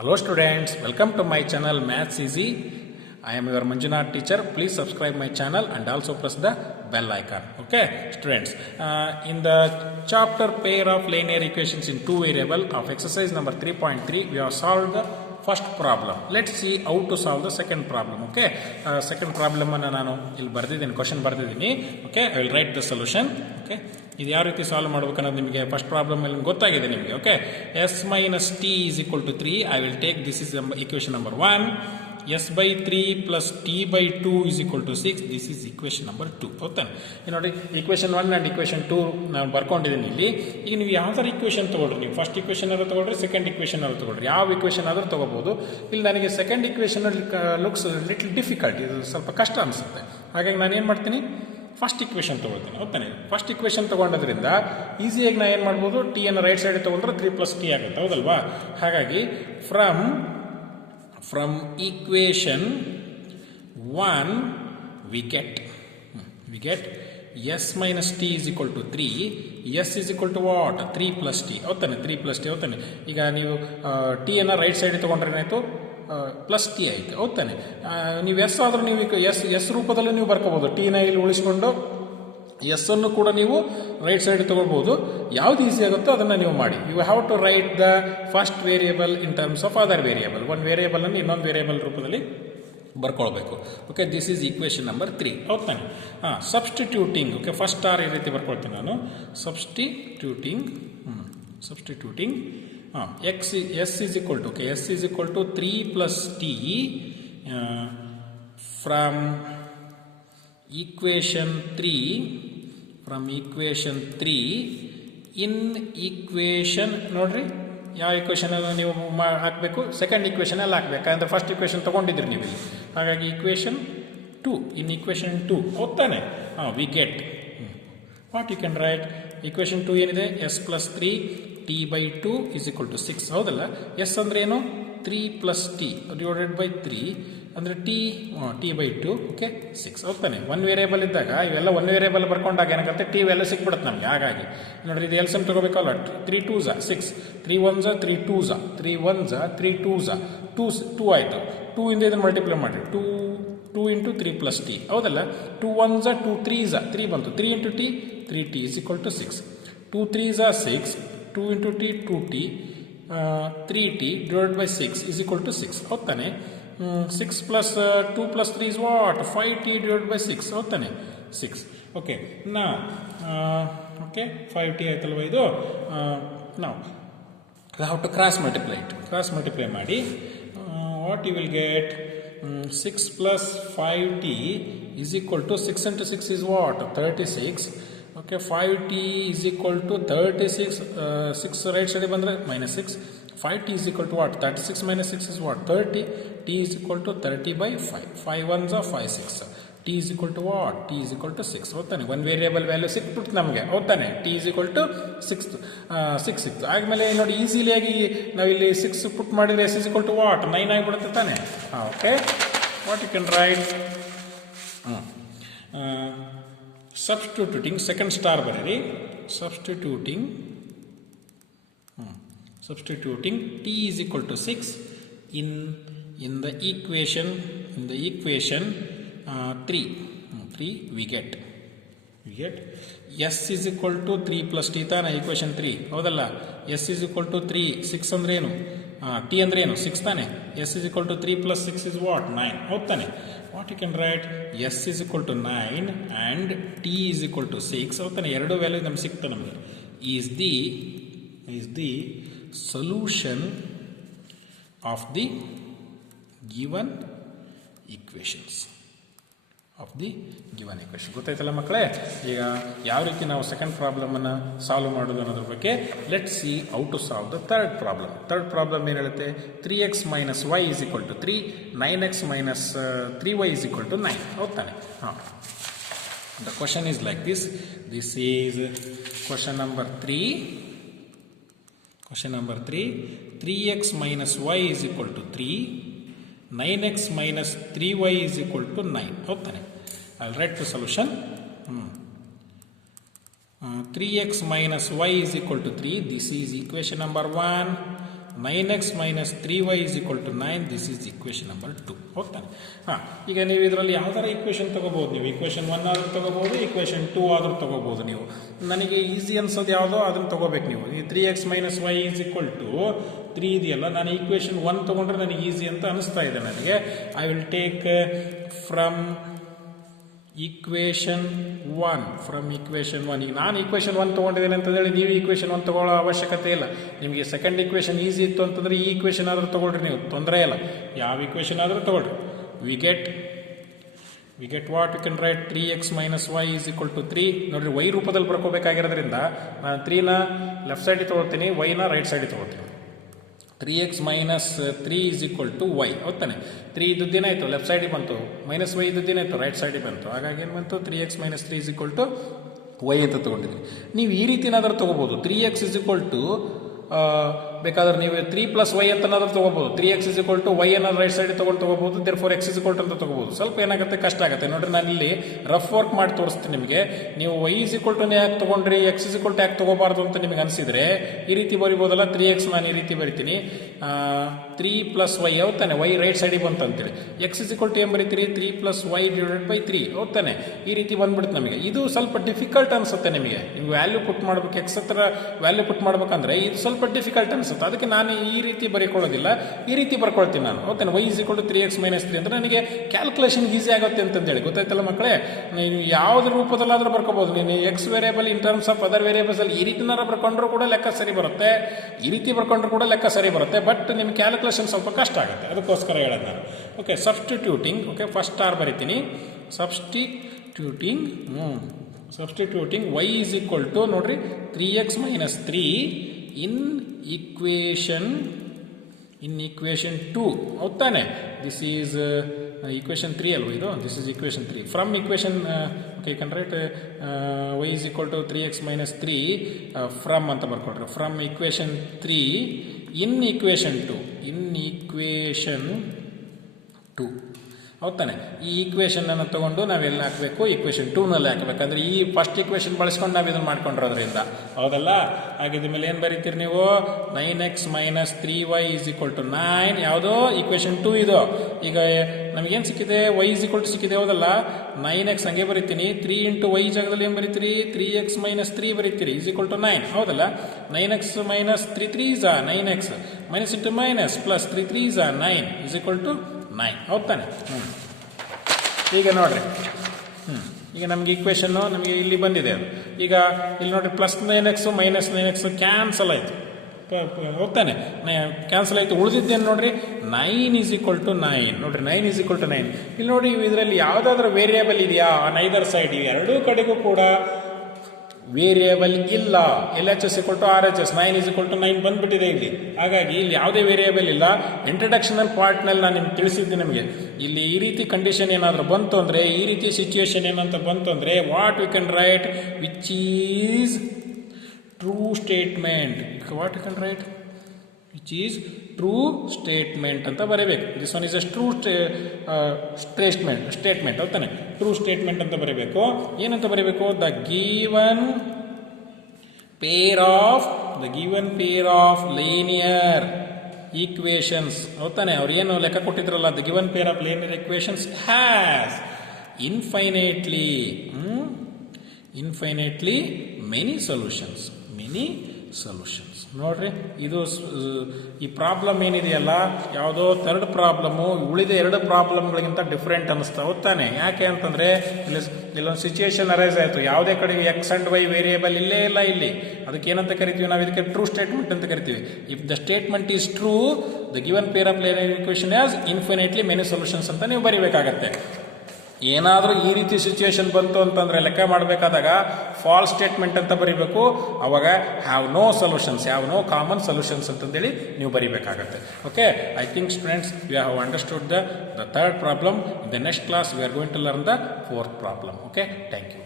Hello students, welcome to my channel Maths Easy. I am your Manjunath teacher. Please subscribe my channel and also press the bell icon. Okay students, in the chapter pair of linear equations in two variable of exercise number 3.3 we have solved the first problem. Let's see how to solve the second problem. Okay, second problem ಅನ್ನು ನಾನು ಇಲ್ಲಿ ಬರೆದಿದ್ದೀನಿ, question ಬರೆದಿದ್ದೀನಿ. Okay, I will write the solution. Okay, ಇದು ಯಾವ ರೀತಿ solve ಮಾಡಬೇಕು ಅನ್ನೋದು ನಿಮಗೆ ಫಸ್ಟ್ ಪ್ರಾಬ್ಲಮ್ ಅಲ್ಲಿ ಗೊತ್ತಾಗಿದೆ ನಿಮಗೆ. Okay, s minus t is equal to 3. I will take this is equation number 1. s by 3 plus t by 2 is equal to 6. This is equation number 2. ಹೌದಾ? ನೋಡಿ, equation 1 and equation 2 ನಾನು ಬರ್ಕೊಂಡಿದ್ದೀನಿ ಇಲ್ಲಿ. ಈಗ ನೀವು ಯಾವ್ದಾರು ಇಕ್ವೇಷನ್ ತಗೊಳ್ರಿ, ನೀವು ಫಸ್ಟ್ ಇಕ್ವೇಷನ್ ಆದ್ರೂ ತಗೊಳ್ರಿ, ಸೆಕೆಂಡ್ ಇಕ್ವೇಷನ್ ಆದ್ರೂ ತಗೊಳ್ರಿ, ಯಾವ ಇಕ್ವೇಷನ್ ಆದ್ರೂ ತಗೋಬಹುದು. ಇಲ್ಲಿ ನನಗೆ second equation looks little difficult, ಇದು ಸ್ವಲ್ಪ ಕಷ್ಟ ಅನಿಸುತ್ತೆ. ಹಾಗಾಗಿ ನಾನು ಏನು ಮಾಡ್ತೀನಿ, ಫಸ್ಟ್ ಇಕ್ವೇಷನ್ ತೊಗೊಳ್ತೀನಿ. ಹೌದಾನೆ? ಫಸ್ಟ್ ಇಕ್ವೇಷನ್ ತೊಗೊಂಡೋದ್ರಿಂದ ಈಸಿಯಾಗಿ ನಾನು ಏನು ಮಾಡ್ಬೋದು, ಟಿ ಅನ್ನು ರೈಟ್ ಸೈಡ್ ತೊಗೊಂಡ್ರೆ 3 plus t ಆಗುತ್ತೆ. ಹೌದಲ್ವಾ? ಹಾಗಾಗಿ from equation 1 we get s minus t is equal to 3. s is equal to what? 3 plus t. ಹೌದಾನೆ? 3 plus t. ಹೌದಾನೆ? ಈಗ ನೀವು ಟಿ ಅನ್ನು ರೈಟ್ ಸೈಡ್ ತೊಗೊಂಡ್ರೆ ಏನಾಯಿತು, ಪ್ಲಸ್ ಟಿ ಆಯಿತು. ಹೌದಾನೆ? ನೀವು ಎಸ್ ಆದರೂ ನೀವು ಎಸ್ ರೂಪದಲ್ಲೂ ನೀವು ಬರ್ಕೋಬೋದು. ಟೀನ ಇಲ್ಲಿ ಉಳಿಸ್ಕೊಂಡು ಎಸ್ ಅನ್ನು ಕೂಡ ನೀವು ರೈಟ್ ಸೈಡ್ ತೊಗೊಳ್ಬೋದು. ಯಾವ್ದು ಈಸಿ ಆಗುತ್ತೋ ಅದನ್ನು ನೀವು ಮಾಡಿ. You have to write the first variable in terms of other variable. ಒಂದು ವೇರಿಯೇಬಲ್ ಅನ್ನು ಇನ್ನೊಂದು ವೇರಿಯೇಬಲ್ ರೂಪದಲ್ಲಿ ಬರ್ಕೊಳ್ಬೇಕು. Okay, this is equation number 3. ಹೌದಾನೆ? ಸಬ್ಸ್ಟಿಟ್ಯೂಟಿಂಗ್. ಓಕೆ, ಫಸ್ಟ್ ಸ್ಟಾರ್ ಈ ರೀತಿ ಬರ್ಕೊಳ್ತೀನಿ ನಾನು. Substituting s is equal to, okay, s is equal to 3 plus t from equation 3 in equation, ನೋಡ್ರಿ ಯಾವ ಇಕ್ವೇಷನ್ ನೀವು ಹಾಕಬೇಕು, ಸೆಕೆಂಡ್ ಇಕ್ವೇಷನ್ ಅಲ್ಲಿ ಹಾಕಬೇಕು. ಅಂದರೆ ಫಸ್ಟ್ ಇಕ್ವೇಷನ್ ತೊಗೊಂಡಿದ್ರಿ ನೀವು ಇಲ್ಲಿ. ಹಾಗಾಗಿ ಇಕ್ವೇಷನ್ 2, ಇನ್ ಇಕ್ವೇಷನ್ 2. ಹೌದಾನೆ? We get what you can write. Equation 2 ಏನಿದೆ, s plus 3 t by 2 is equal to 6. ಹೌದಲ್ಲ? s ಅಂದ್ರೆ ಏನು, 3 plus t divided by 3 ಅಂದರೆ t by 2. ಓಕೆ, 6. ಹೌದಾನೆ? ಒನ್ ವೇರಿಯೇಬಲ್ ಇದ್ದಾಗ ಇವೆಲ್ಲ ಒನ್ ವೇರಿಯೇಬಲ್ ಬರ್ಕೊಂಡಾಗ ಏನಾಗುತ್ತೆ, ಟಿ ಇವೆಲ್ಲ ಸಿಕ್ಬಿಡುತ್ತೆ ನಮಗೆ. ಹಾಗಾಗಿ ನೋಡ್ರಿ, ಇದು ಎಲ್ಸಮ್ ತಗೋಬೇಕಲ್ಲ. 3 2s 6, 3 1s 3 2s, 3 1s 3 2s, 2 ಆಯಿತು. 2 ಇಂದ ಇದನ್ನು ಮಲ್ಟಿಪ್ಲೈ ಮಾಡಿ, 2 ಇಂಟು 3 plus t. ಹೌದಲ್ಲ? 2 1s 2 3s 3 ಬಂತು, 3 into t 3t is equal to 6. 2 3s 6, 2 into t 2t, 3t divided by 6 is equal to 6. ಹೌದಾನೆ? 6 plus 2 plus 3 is what? 5t divided by 6. ಹೌದಾನೆ? 6. Okay, ನಾ okay 5t ಆಯ್ತಲ್ವ ಇದು. ನಾವು how to cross multiply it. Cross multiply ಮಾಡಿ what you will get, 6 plus 5t is equal to 6 into 6 is what? 36. Okay, 5t is equal to 36. 6 right side ಬಂದರೆ minus 6. 5t is equal to what? 36 minus 6 is what? 30. t is equal to 30 by 5. 5 1s 5 6. t is equal to what? t is equal to 6. ಹೌದಾನೆ? One variable value ಸಿಕ್ಬಿಟ್ಟು ನಮಗೆ. ಹೌದಾನೆ? t is equal to 6 ಸಿಕ್ತು. ಆದಮೇಲೆ ನೋಡಿ, ಈಸಿಲಿಯಾಗಿ ನಾವು ಇಲ್ಲಿ 6 ಪುಟ್ ಮಾಡಿದರೆ s is equal to what? 9 ಆಗಿಬಿಡುತ್ತೆ ತಾನೆ. Okay, what you can write, substituting, second star ಬರೀರಿ. substituting t is equal to 6 in the equation 3 we get s is equal to 3 plus t ತಾನೆ, equation 3. ಹೌದಲ್ಲ? s is equal to 3. 6 ಅಂದ್ರೆ ಏನು, t ಅಂದ್ರೆ ಏನು, 6 ತಾನೆ. s is equal to 3 plus 6 is what? 9. ಹೌದಾನೆ? What you can write, s is equal to 9 and t is equal to 6. ಹೌದಾನೆ? ಎರಡು value ನಮ್ಗೆ ಸಿಕ್ತು. ನಮಗೆ is the solution of the given equations. ಗೊತ್ತಾಯ್ತಲ್ಲ ಮಕ್ಕಳೇ? ಈಗ ಯಾವ ರೀತಿ ನಾವು ಸೆಕೆಂಡ್ ಪ್ರಾಬ್ಲಮ್ ಅನ್ನು ಸಾಲ್ವ್ ಮಾಡೋದು ಅನ್ನೋದ್ರ ಬಗ್ಗೆ let's see how to solve the third problem. Third problem ಏನು ಹೇಳುತ್ತೆ, 3x minus y is equal to 3, 9x minus 3y is equal to 9. ಹೌದಾನೆ? The question is like this. This is question number 3. 3x minus y is equal to 3, 9x minus 3y is equal to 9. ಹೌದಾನೆ? I'll write the solution. 3x minus y is equal to 3. This is equation number 1. 9x minus 3y is equal to 9. This is equation number 2. ಹೋಗ್ತಾನೆ. ಈಗ ನೀವು ಇದರಲ್ಲಿ ಯಾವ್ದಾರ equation ತಗೋಬಹುದು. ನೀವು equation 1 ಆದ್ರೂ ತಗೋಬಹುದು, equation 2 ಆದ್ರೂ ತಗೋಬಹುದು. ನೀವು ನನಗೆ ಈಸಿ ಅನ್ಸೋದು ಯಾವುದೋ ಅದನ್ನು ತಗೋಬೇಕು. ನೀವು 3x minus y is equal to 3 ಇದೆಯಲ್ಲ, ನಾನು ಈಕ್ವೇಷನ್ 1 ತಗೊಂಡ್ರೆ ನನಗೆ ಈಸಿ ಅಂತ ಅನಿಸ್ತಾ ಇದೆ ನನಗೆ. I will take from equation 1. ಈಗ ನಾನು ಈಕ್ವೇಷನ್ 1 ತೊಗೊಂಡಿದ್ದೇನೆ ಅಂತಂದೇಳಿ ನೀವು ಈಕ್ವೇಷನ್ 1 ತಗೊಳ್ಳೋ ಅವಶ್ಯಕತೆ ಇಲ್ಲ. ನಿಮಗೆ ಸೆಕೆಂಡ್ ಈಕ್ವೇಷನ್ ಈಸಿ ಇತ್ತು ಅಂತಂದರೆ ಈ ಈಕ್ವೇಷನ್ ಆದರೂ ತೊಗೊಳ್ರಿ, ನೀವು ತೊಂದರೆ ಇಲ್ಲ. ಯಾವ ಈಕ್ವೇಷನ್ ಆದರೂ ತೊಗೊಳ್ರಿ. We get what you can write 3x minus y is equal to 3. ನೋಡಿರಿ, y ರೂಪದಲ್ಲಿ ಬರ್ಕೋಬೇಕಾಗಿರೋದ್ರಿಂದ ನಾನು 3ನ ಲೆಫ್ಟ್ ಸೈಡಿಗೆ ತೊಗೊಳ್ತೀನಿ, yನ ರೈಟ್ ಸೈಡಿಗೆ ತೊಗೊಳ್ತೀನಿ. 3x minus 3 is equal to y. ಹೌದಾನೆ, 3 ಇದ್ದದ್ದೇನಾಯಿತು ಲೆಫ್ಟ್ ಸೈಡಿಗೆ ಬಂತು, ಮೈನಸ್ y ಇದ್ದದ್ದೇನಾಯಿತು ರೈಟ್ ಸೈಡಿಗೆ ಬಂತು. ಹಾಗಾಗಿ ಏನು ಬಂತು, 3x minus 3 is equal to y ಅಂತ ತೊಗೊಂಡಿದ್ವಿ. ನೀವು ಈ ರೀತಿನಾದರೂ ತೊಗೋಬೋದು. 3x is equal to ಬೇಕಾದ್ರೆ ನೀವು 3 plus y ಅಂತನಾದ್ರೂ ತೊಗೋಬೋದು. 3x is equal to y ಏನಾದ್ರು ರೈಟ್ ಸೈಡ್ ತೊಗೋಬೋದು. therefore x is equal to ಅಂತ ತೊಗೋಬೋದು. ಸ್ವಲ್ಪ ಏನಾಗುತ್ತೆ, ಕಷ್ಟ ಆಗುತ್ತೆ. ನೋಡ್ರಿ, ನಾನು ಇಲ್ಲಿ ರಫ್ ವರ್ಕ್ ಮಾಡಿ ತೋರಿಸ್ತೀನಿ ನಿಮಗೆ. ನೀವು y is equal to ಯಾಕೆ ತೊಗೊಂಡ್ರಿ, x is equal to ಯಾಕೆ ತೊಗೋಬಾರ್ದು ಅಂತ ನಿಮಗೆ ಅನಿಸಿದ್ರೆ ಈ ರೀತಿ ಬರಿಬೋದಲ್ಲ. 3x ನಾನು ಈ ರೀತಿ ಬರಿತೀನಿ, 3 plus y ಹೌದಾನೆ, y ರೈಟ್ ಸೈಡಿಗೆ ಬಂತು ಅಂತೇಳಿ. x is equal to ಏನು ಬರೀತೀರಿ, 3 plus y divided by 3 ಹೌದಾನೆ. ಈ ರೀತಿ ಬಂದ್ಬಿಡುತ್ತೆ ನಮಗೆ. ಇದು ಸ್ವಲ್ಪ ಡಿಫಿಕಲ್ಟ್ ಅನಿಸುತ್ತೆ ನಿಮಗೆ. ನಿಮ್ಗೆ ವ್ಯಾಲ್ಯೂ ಪುಟ್ ಮಾಡ್ಬೇಕು, x ಹತ್ರ ವ್ಯಾಲ್ಯೂ ಪುಟ್ ಮಾಡ್ಬೇಕಂದ್ರೆ ಇದು ಸ್ವಲ್ಪ ಡಿಫಿಕಲ್ಟ್ ಅನಿಸುತ್ತೆ. ಅದಕ್ಕೆ ನಾನು ಈ ರೀತಿ ಬರೀಕೊಳ್ಳೋದಿಲ್ಲ, ಈ ರೀತಿ ಬರ್ಕೊಳ್ತೀನಿ ನಾನು. Okay, y is equal to 3x minus 3 ಅಂದ್ರೆ ನನಗೆ ಕ್ಯಾಲ್ಕುಲೇಷನ್ ಈಸಿ ಆಗುತ್ತೆ ಅಂತಂದೇಳಿ. ಗೊತ್ತಾಯ್ತಲ್ಲ ಮಕ್ಕಳೇ, ನೀವು ಯಾವ್ದು ರೂಪದಲ್ಲಾದ್ರೂ ಬರ್ಕೋಬಹುದು. ನೀನು X variable in terms of other variables ಅಲ್ಲಿ ಈ ರೀತಿನಾರ ಬರ್ಕೊಂಡ್ರು ಕೂಡ ಲೆಕ್ಕ ಸರಿ ಬರುತ್ತೆ, ಈ ರೀತಿ ಬರ್ಕೊಂಡ್ರು ಕೂಡ ಲೆಕ್ಕ ಸರಿ ಬರುತ್ತೆ. ಬಟ್ ನಿಮ್ಗೆ ಕ್ಯಾಲ್ಕುಲೇಷನ್ ಸ್ವಲ್ಪ ಕಷ್ಟ ಆಗುತ್ತೆ, ಅದಕ್ಕೋಸ್ಕರ ಹೇಳೋದು ನಾನು. Okay, substituting. Okay, first star ಬರಿತೀನಿ. Substituting y is equal to ನೋಡ್ರಿ 3x minus 3 in equation 2 ಹೌದಾನೆ. ದಿಸ್ ಈಸ್ equation 3 ಅಲ್ವ ಇದು, this is equation 3. From equation okay, can write y is equal to 3x minus 3 from ಅಂತ ಬರ್ಕೊಡ್ರಿ. From equation 3 in equation 2 ಹೌದಾನೆ. ಈ equation ಅನ್ನು ತಗೊಂಡು ನಾವೆಲ್ಲ ಹಾಕಬೇಕು, ಈಕ್ವೇಷನ್ 2ನಲ್ಲಿ ಹಾಕಬೇಕಂದ್ರೆ ಈ ಫಸ್ಟ್ ಈಕ್ವೇಷನ್ ಬಳಸ್ಕೊಂಡು ನಾವು ಇದನ್ನು ಮಾಡ್ಕೊಂಡಿರೋದ್ರಿಂದ, ಹೌದಲ್ಲ. ಹಾಗಿದ ಮೇಲೆ ಏನು ಬರೀತೀರಿ ನೀವು, 9x minus 3y is equal to 9. ಯಾವುದೋ ಈಕ್ವೇಷನ್ 2 ಇದು. ಈಗ ನಮಗೇನು ಸಿಕ್ಕಿದೆ, y is equal to ಸಿಕ್ಕಿದೆ, ಹೌದಲ್ಲ. 9x ಹಂಗೆ ಬರೀತೀನಿ. 3 into y ಜಾಗದಲ್ಲಿ ಏನು ಬರೀತೀರಿ, 3x minus 3 ಬರೀತೀರಿ, is equal to 9 ಹೌದಲ್ಲ. 9x minus 3 3s 9x minus into minus plus 3 3s 9 is equal to 9 ಹೌದಾನೆ. ಈಗ ನೋಡ್ರಿ, ಈಗ ನಮ್ಗೆ ಈಕ್ವೇಷನ್ನು ನಮಗೆ ಇಲ್ಲಿ ಬಂದಿದೆ. ಅದು ಈಗ ಇಲ್ಲಿ ನೋಡ್ರಿ, plus 9x minus 9x cancel ಆಯಿತು, ಹೌದಾನೆ. ಕ್ಯಾನ್ಸಲ್ ಆಯಿತು. ಉಳಿದಿದ್ದೇನು ನೋಡ್ರಿ, 9 is equal to 9. ನೋಡ್ರಿ, 9 is equal to 9. ಇಲ್ಲಿ ನೋಡಿ, ಇದರಲ್ಲಿ ಯಾವುದಾದ್ರೂ ವೇರಿಯೇಬಲ್ ಇದೆಯಾ, ನೈದರ್ ಸೈಡ್ ಎರಡೂ ಕಡೆಗೂ ಕೂಡ ವೇರಿಯೇಬಲ್ ಇಲ್ಲ. LHS equal to RHS, 9 is equal to 9 ಬಂದ್ಬಿಟ್ಟಿದೆ ಇಲ್ಲಿ. ಹಾಗಾಗಿ ಇಲ್ಲಿ ಯಾವುದೇ ವೇರಿಯೇಬಲ್ ಇಲ್ಲ. ಇಂಟ್ರಡಕ್ಷನಲ್ ಪಾರ್ಟ್ನಲ್ಲಿ ನಾನು ನಿಮ್ಗೆ ತಿಳಿಸಿದ್ದೆ ನಿಮಗೆ. ಇಲ್ಲಿ ಈ ರೀತಿ ಕಂಡೀಷನ್ ಏನಾದರೂ ಬಂತು ಅಂದರೆ, ಈ ರೀತಿ ಸಿಚುಯೇಷನ್ ಏನಂತ ಬಂತು ಅಂದರೆ, what we can write which is true statement. What you can write which is true statement ಅಂತ ಬರೀಬೇಕು. This one is a true statement ಹೌದಾನೆ. ಟ್ರೂ ಸ್ಟೇಟ್ಮೆಂಟ್ ಅಂತ ಬರೀಬೇಕು. ಏನಂತ ಬರೀಬೇಕು, the given pair of linear equations ಹೌದಾನೆ. ಅವ್ರು ಏನು ಲೆಕ್ಕ ಕೊಟ್ಟಿದ್ರಲ್ಲ, the given pair of linear equations has infinitely many solutions. ನೋಡ್ರಿ, ಇದು ಈ ಪ್ರಾಬ್ಲಮ್ ಏನಿದೆಯಲ್ಲ, ಯಾವುದೋ ಥರ್ಡ್ ಪ್ರಾಬ್ಲಮ್ಮು ಉಳಿದ ಎರಡು ಪ್ರಾಬ್ಲಮ್ಗಳಿಗಿಂತ ಡಿಫ್ರೆಂಟ್ ಅನ್ನಿಸ್ತಾ ಹೋಗ್ತಾನೆ. ಯಾಕೆ ಅಂತಂದರೆ ಇಲ್ಲೊಂದು ಸಿಚುಯೇಷನ್ ಅರೈಸ್ ಆಯಿತು, ಯಾವುದೇ ಕಡೆಗೆ ಎಕ್ಸ್ ಅಂಡ್ ವೈ ವೇರಿಯೇಬಲ್ ಇಲ್ಲೇ ಇಲ್ಲ ಇಲ್ಲಿ. ಅದಕ್ಕೆ ಏನಂತ ಕರಿತೀವಿ ನಾವು, ಇದಕ್ಕೆ ಟ್ರೂ ಸ್ಟೇಟ್ಮೆಂಟ್ ಅಂತ ಕರಿತೀವಿ. If the statement is true, the given pair of linear equation has infinitely many solutions ಅಂತ ನೀವು ಬರೀಬೇಕಾಗತ್ತೆ. ಏನಾದರೂ ಈ ರೀತಿ ಸಿಚುಯೇಷನ್ ಬಂತು ಅಂತಂದರೆ ಲೆಕ್ಕ ಮಾಡಬೇಕಾದಾಗ ಫಾಲ್ಸ್ ಸ್ಟೇಟ್ಮೆಂಟ್ ಅಂತ ಬರೀಬೇಕು. ಅವಾಗ have no solutions, have no common solutions ಅಂತಂದೇಳಿ ನೀವು ಬರೀಬೇಕಾಗತ್ತೆ. Okay, I think students you have understood the third problem. In the next class we are going to learn the fourth problem. Okay, thank you.